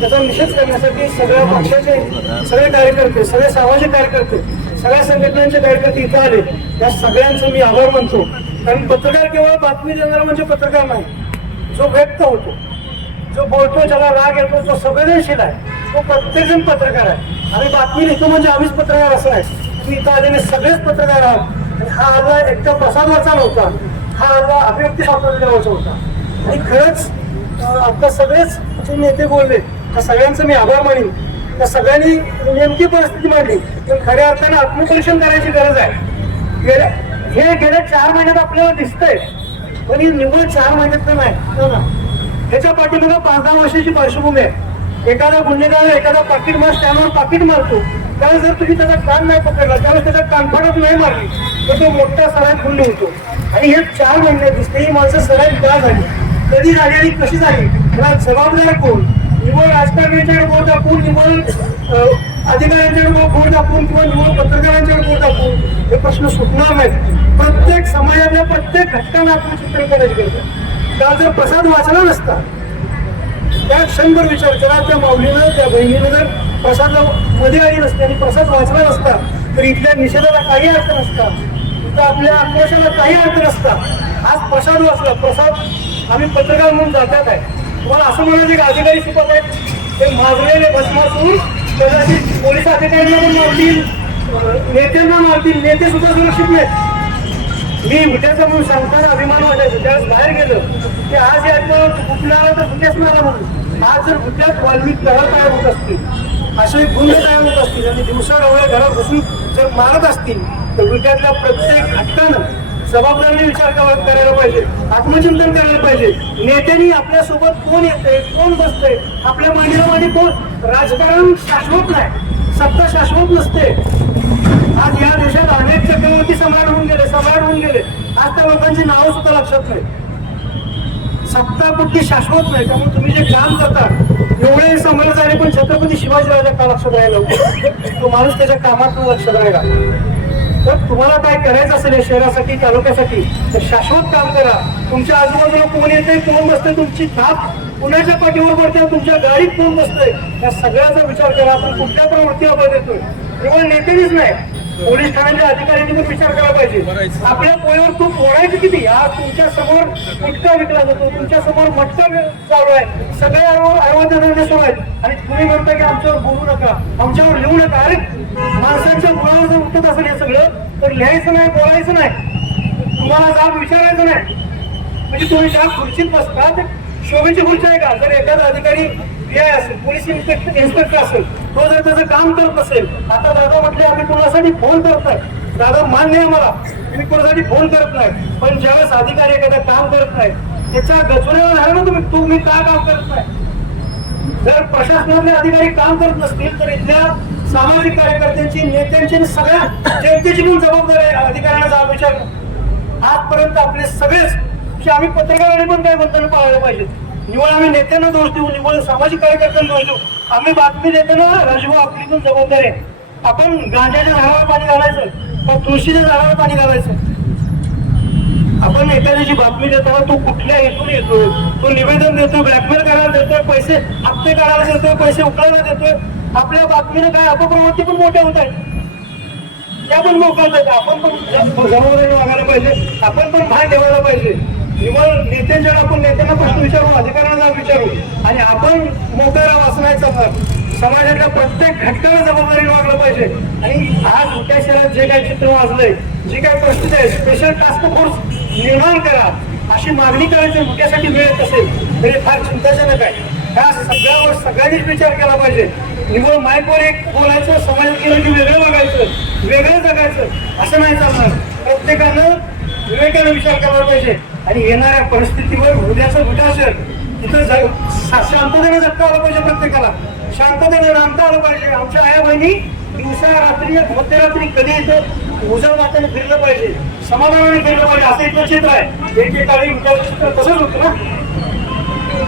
त्याचा निषेध करण्यासाठी सगळ्या पक्षाचे सगळे कार्यकर्ते सगळे सामाजिक कार्यकर्ते सगळ्या संघटनांचे कार्यकर्ते इथं आले. या सगळ्यांचं मी आभार मानतो. कारण पत्रकार केवळ बातमी देणारा म्हणजे पत्रकार नाही. जो व्यक्त होतो जो बोलतो ज्याला राग येतो जो संवेदनशील आहे तो प्रत्येकजण पत्रकार आहे. आणि बातमी लिहितो म्हणजे आम्हीच पत्रकार असं आहे तुम्ही इथं आलेले सगळेच पत्रकार आहात. आणि हा आला एकटा प्रसादाचा नव्हता. हा आला अभिव्यक्ती स्वातंत्र्यावरचा होता. आणि खरंच आता सगळेच जे नेते बोलले त्या सगळ्यांचं मी आभार मानीन. त्या सगळ्यांनी नेमकी परिस्थिती मांडली. पण खऱ्या अर्थानं आत्मपरीक्षण करायची गरज आहे. गेल्या हे गेल्या चार महिन्यात आपल्याला दिसतंय. पण ही निव्वळ चार महिन्यात तर नाही. हो ह्याच्या पाठीमागं पाच दहा वर्षाची पार्श्वभूमी आहे. एखादा गुन्हेगार एखादा पाकिट मार त्यावर पाकिट मारतो. त्यावेळेस जर तुम्ही त्याचा कान नाही पकडला त्यावेळेस त्याच्या कानफाडत नाही मारली तर तो मोठा सराईत खुल्ली होतो. आणि हे चार महिन्यात दिसते. ही माणसं सराईत का झाली? कधी झाली आणि कशी झाली? मला जबाबदार कोण? निवड राजकारण्यांच्याकडे बोट दाखवून निवड अधिकाऱ्यांच्याकडे बोट दाखवून किंवा निवड पत्रकारांच्याकडे बोट दाखवून हे प्रश्न सुटणार नाहीत. प्रत्येक समाजातल्या प्रत्येक घटकांना आपण चित्रण करायची गरज आहे काल जर प्रसाद वाचला नसता त्या क्षणभर विचार करा त्या माऊलीनं त्या बहिणीनं जर प्रसादला मध्ये आली नसते आणि प्रसाद वाचला नसता तर इथल्या निषेधाला काही अर्थ नसता तर आपल्या आक्रोशाला काही अर्थ नसता. आज प्रसाद वाचला प्रसाद आम्ही पत्रकार म्हणून जातात आहे. तुम्हाला असं म्हणायचं की अधिकारी शिकत आहेत. ते माजलेले भस्मासून कदाचित पोलीस अधिकाऱ्यांना पण मारतील नेत्यांना मारतील नेते सुद्धा सुरक्षित नाहीत. मी विट्याचा म्हणून सांगताना अभिमान वाटायचं. त्यावेळेस बाहेर गेलो. की आज या कुठल्या तर कुठेच नाही म्हणून. आज जर कुठल्याच वाल्मिक घरात तयार होत असतील. असे गुन्हे तयार होत असतील. आणि दिवसा डोळे घरात बसून जर मारत असतील तर विट्यातल्या प्रत्येक घटकानं जबाबदारीने विचार करायला पाहिजे. आत्मचिंतन करायला पाहिजे. नेत्यांनी आपल्यासोबत कोण येते कोण बसतंय आपल्या मांडीला मांडी कोण? राजकारण शाश्वत नाही. सत्ता शाश्वत नसते. आज या देशात अनेक चक्रवर्ती सम्राट होऊन गेले सम्राट होऊन गेले. आज त्या लोकांची नावं सुद्धा लक्षात नाही. सत्ता कुठली शाश्वत नाही त्यामुळे तुम्ही जे काम करता एवढे सम्राट झाले पण छत्रपती शिवाजीराजा का लक्षात राहिला? तो माणूस त्याच्या कामात लक्षात राहिला. तर तुम्हाला काय करायचं असेल या शहरासाठी तालुक्यासाठी तर शाश्वत काम करा. तुमच्या आजूबाजूला कोण येते कोण बसते तुमची थाप कुणाच्या पाठीवर पडते तुमच्या गाडीत कोण बसतंय या सगळ्याचा विचार करा. आपण कुठल्या प्रवृत्ती बळ देतोय केवळ नेतेच नाही. पोलीस ठाण्याच्या अधिकाऱ्यांनी पण विचार करायला पाहिजे. आपल्या पोळ्यावर तूप ओढायचं किती? आज तुमच्यासमोर गुटखा विकला जातो. तुमच्यासमोर मटका चालू आहे. सगळे आरोग्य सुरू आहेत. आणि तुम्ही म्हणता की आमच्यावर बोलू नका. आमच्यावर लिहू नका. अरे माणसांच्या मुळावर जर उठत असेल हे सगळं तर लिहायचं नाही बोलायचं नाही. तुम्हाला जाब विचारायचं नाही. म्हणजे तुम्ही ज्या खुर्चीत बसता तर शोभेची खुर्ची आहे का? जर एखादा अधिकारी असेल पोलीस इन्स्पेक्टर इन्स्पेक्टर असेल तो जर त्याचं काम करत असेल आता दादा म्हटले आम्ही कोणासाठी फोन करत नाही? दादा मान्य आहे मला तुम्ही कोणासाठी फोन करत नाही पण ज्यावेळेस अधिकारी एखादा काम करत नाही त्याच्या गचुऱ्यावर आहे ना तुम्ही तुम्ही का काम करत नाही? जर प्रशासनातले अधिकारी काम करत नसतील तर इथल्या सामाजिक कार्यकर्त्यांची नेत्यांची सगळ्या जनतेची पण जबाबदारी आहे अधिकाऱ्यांना जाब विचार आजपर्यंत आपले सगळेच की आम्ही पत्रकारांनी पण काही बंधन पाळलं पाहिजे निवळ आम्ही नेत्यांना दोष देऊ निवळ सामाजिक कार्यकर्त्यांना दोष देऊ. आम्ही बातमी देताना राजभाऊ आपली पण जबाबदारी आहे. आपण गांजाच्या झाडावर पाणी घालायचं पण तुळशीच्या झाडावर पाणी घालायचं. आपण एखाद्याची बातमी देताना तो कुठल्या हेतून येतो? तो निवेदन देतो ब्लॅकमेल करायला देतोय पैसे हप्ते काढायला देतोय पैसे उकळायला देतोय. आपल्या बातमीने काय अपप्रवृत्ती पण मोठ्या होत आहेत. त्या पण मोकळत आहेत. आपण पण जबाबदारी वागायला पाहिजे आपण पण भाग ठेवायला पाहिजे. निवड नेत्यांच्या आपण नेत्यांना प्रश्न विचारू अधिकाऱ्यांना विचारू. आणि आपण मोकळा राहू असं समाजातल्या प्रत्येक घटकाला जबाबदारी वागलं पाहिजे. आणि आज मोठ्या शहरात जे काही चित्र वाजलंय जी काही परिस्थिती आहे स्पेशल टास्क फोर्स निर्माण करा. अशी मागणी करायची मुख्यासाठी वेळ असेल तरी फार चिंताजनक आहे. ह्या सगळ्यावर सगळ्यांनीच विचार केला पाहिजे. निवड माईकवर एक बोलायचं समाजात केलं की वेगळं बघायचं वेगळं जगायचं असं नाही चालणार. प्रत्येकानं विवेकानं विचार करायला पाहिजे. आणि येणाऱ्या परिस्थितीवर उद्याचं विकासन तिथं शांततेने जगता आलं पाहिजे प्रत्येकाला. शांततेने नांदता आलं पाहिजे. आमच्या आया बहिणी दिवसा रात्री मध्यरात्री कधी इथं उजळ मातेने फिरलं पाहिजे. समाधानाने फिरलं पाहिजे. असं इथलं चित्र आहे. एकेकाळी विचार चित्र तसंच होतं ना.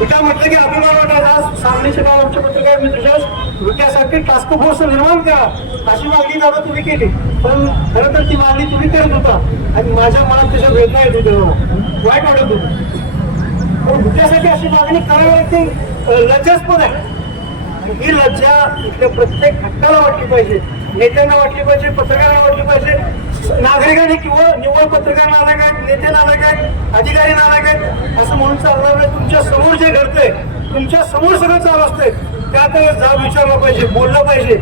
विटा म्हटलं की अभिमान वाटायचा सांगलीचे नाव आमच्या पत्रकार मित्राच्यास विट्यासारखे टास्क फोर्स निर्माण करा. अशी मागणी दादा तुम्ही केली. पण खरं तर ती मागणी तुम्ही आणि माझ्या मनात त्याच्या वेदना येत होत्या वाईट वाटत होतं. पण अशी मागणी करावी लागते. लज्जास्पद आहे. ही लज्जा इथल्या प्रत्येक घटकाला वाटली पाहिजे. नेत्यांना वाटली पाहिजे पत्रकारांना वाटली पाहिजे. नागरिकांनी किंवा निव्वळ पत्रकार नालायक आहेत नेते नालायक आहेत अधिकारी नालायक आहेत असं म्हणून चालणार नाही. तुमच्यासमोर जे घडतंय तुमच्यासमोर सगळं चालू असतंय. त्यात जाब विचारला पाहिजे बोललं पाहिजे.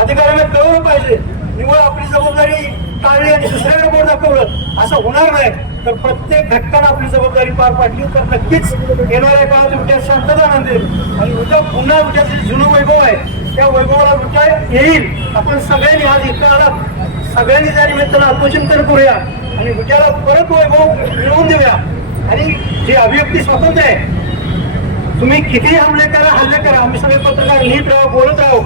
अधिकाऱ्यांना कळवलं पाहिजे. निव्वळ आपली जबाबदारी टाळली आणि दुसऱ्याकडे बोट दाखवलं. असं होणार नाही. तर प्रत्येक घटकानं आपली जबाबदारी पार पाडली. तर नक्कीच येणाऱ्या काळात उद्या शांतता नांदेल आणि उद्या पुन्हा उद्याचे जुनं वैभव आहे. त्या वैभवाला उद्या येईल. आपण सगळ्यांनी आज इथं आलात सगळ्यांनी त्या निमित्तानं आत्मचिंतन करूया. आणि उद्याला परत वैभव मिळवून देऊया. आणि जे अभिव्यक्ती स्वातंत्र्य आहे तुम्ही किती हमले करा हल्ले करा. आम्ही सगळे पत्रकार लिहित राहू बोलत राहू.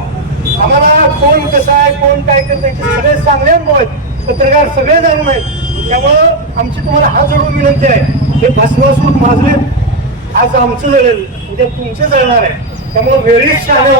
आम्हाला कोण कसं आहे कोण काय करतं सगळे चांगले अनुभव आहेत. पत्रकार सगळे जाणून आहेत. त्यामुळं आमची तुम्हाला हात जोडून विनंती आहे. हे भस्मासूर माजले आज आमचं जळेल उद्या तुमचं जळणार आहे. त्यामुळं वेळीच शहाणे